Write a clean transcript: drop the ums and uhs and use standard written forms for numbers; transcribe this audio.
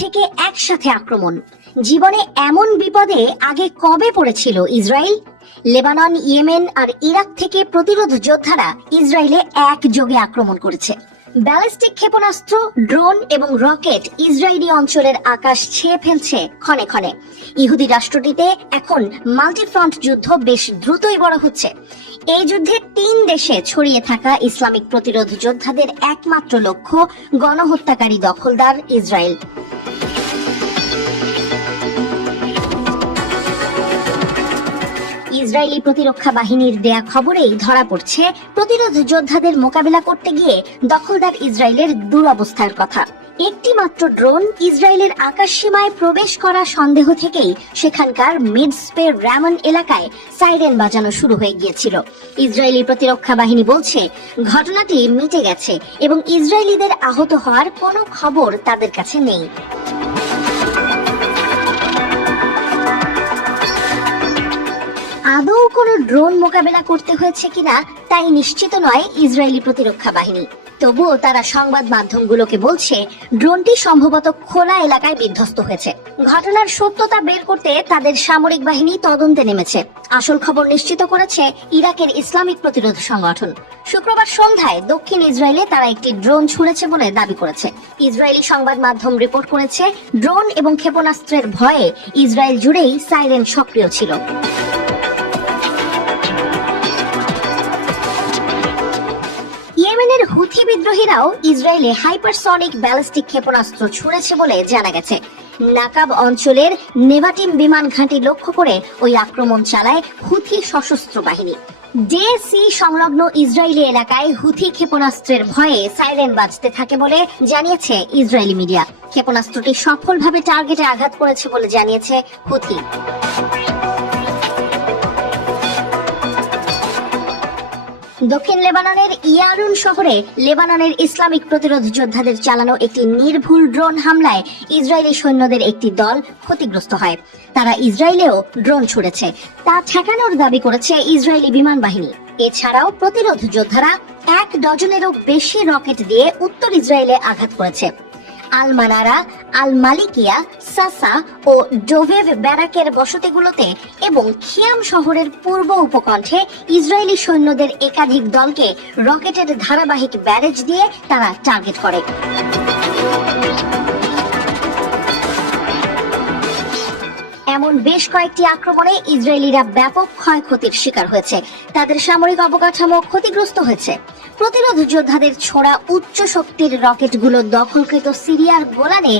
থেকে একসাথে আক্রমণ। জীবনে এমন বিপদে আগে কবে পড়েছিল ইসরায়েল? লেবানন, ইয়েমেন আর ইরাক থেকে প্রতিরোধ যোদ্ধারা ইসরায়েলে একযোগে আক্রমণ করেছে। ব্যালিস্টিক ক্ষেপণাস্ত্র, ড্রোন এবং রকেট ইসরায়েলি অঞ্চলের আকাশ ছেয়ে ফেলছে ক্ষণে ক্ষণে। ইহুদি রাষ্ট্রটিতে এখন মাল্টিফ্রন্ট যুদ্ধ বেশ দ্রুতই বড় হচ্ছে। এই যুদ্ধে 3 দেশে ছড়িয়ে থাকা ইসলামিক প্রতিরোধ যোদ্ধাদের একমাত্র লক্ষ্য গণহত্যাকারী দখলদার ইসরায়েল। ইসরায়েলি প্রতিরক্ষা বাহিনীর দেয়া খবরেই ধরা পড়ছে প্রতিরোধ যোদ্ধাদের মোকাবিলা করতে গিয়ে দখলদার ইসরায়েলের দুরবস্থার কথা। একটি মাত্র ড্রোন ইসরায়েলের আকাশ সীমায় প্রবেশ করা সন্দেহ থেকেই সেখানকার মিডস্পে রামন এলাকায় সাইরেন বাজানো শুরু হয়ে গিয়েছিল। ইসরায়েলি প্রতিরক্ষা বাহিনী বলছে ঘটনাটি মিটে গেছে এবং ইসরায়েলিদের আহত হওয়ার কোনো খবর তাদের কাছে নেই। আদৌ কোনো ড্রোন মোকাবেলা করতে হয়েছে কিনা তাই নিশ্চিত নয় ইসরায়েলি প্রতিরক্ষা বাহিনী। তবুও তারা সংবাদ মাধ্যমগুলোকে বলছে ড্রোনটি সম্ভবত খোলা এলাকায় বিধ্বস্ত হয়েছে। ঘটনার সত্যতা বের করতে তাদের সামরিক বাহিনী তদন্তে নেমেছে। আসল খবর নিশ্চিত করেছে ইরাকের ইসলামিক প্রতিরোধ সংগঠন। শুক্রবার সন্ধ্যায় দক্ষিণ ইসরায়েলে তারা একটি ড্রোন ছুঁড়েছে বলে দাবি করেছে। ইসরায়েলি সংবাদ মাধ্যম রিপোর্ট করেছে ড্রোন এবং ক্ষেপণাস্ত্রের ভয়ে ইসরায়েল জুড়েই সাইরেন সক্রিয় ছিল। ইয়েমেনের হুথি বিদ্রোহীরাও ইসরায়েলে হাইপারসনিক ব্যালিস্টিক ক্ষেপণাস্ত্র ছুঁড়েছে বলে জানা গেছে। নাকাব অঞ্চলের নেভাটিম বিমান ঘাঁটি লক্ষ্য করে ওই আক্রমণ চালায় হুথি সশস্ত্র বাহিনী। ডে-সি সংলগ্ন ইসরায়েলি এলাকায় হুথি ক্ষেপণাস্ত্রের ভয়ে সাইরেন বাজতে থাকে বলে জানিয়েছে ইসরায়েলি মিডিয়া। ক্ষেপণাস্ত্রটি সফলভাবে টার্গেটে আঘাত করেছে বলে জানিয়েছে হুথি। দক্ষিণ লেবাননের ইয়ারুন শহরে লেবাননের ইসলামিক প্রতিরোধ যোদ্ধাদের চালানো একটি নির্ভুল ড্রোন হামলায় ইসরায়েলি সৈন্যদের একটি দল ক্ষতিগ্রস্ত হয়। তারা ইসরায়েলেও ড্রোন ছুড়েছে, তা ঠেকানোর দাবি করেছে ইসরায়েলি বিমান বাহিনী। এছাড়াও প্রতিরোধ যোদ্ধারা 1 ডজনেরও বেশি রকেট দিয়ে উত্তর ইসরায়েলে আঘাত করেছে। আল মানারা, আল মালিকিয়া, সাসা ও ডোভেভ ব্যারাকের বসতিগুলোতে এবং খিয়াম শহরের পূর্ব উপকণ্ঠে ইসরায়েলি সৈন্যদের একাধিক দলকে রকেটের ধারাবাহিক ব্যারেজ দিয়ে তারা টার্গেট করে। এমন বেশ কয়েকটি আক্রমণে ইসরায়েলিরা ব্যাপক ক্ষয়ক্ষতির শিকার হয়েছে। তাদের সামরিক অবকাঠামো ক্ষতিগ্রস্ত হয়েছে। প্রতিরোধ যোদ্ধাদের ছোড়া উচ্চ শক্তির রকেটগুলো দখলকৃত সিরিয়ার গোলানে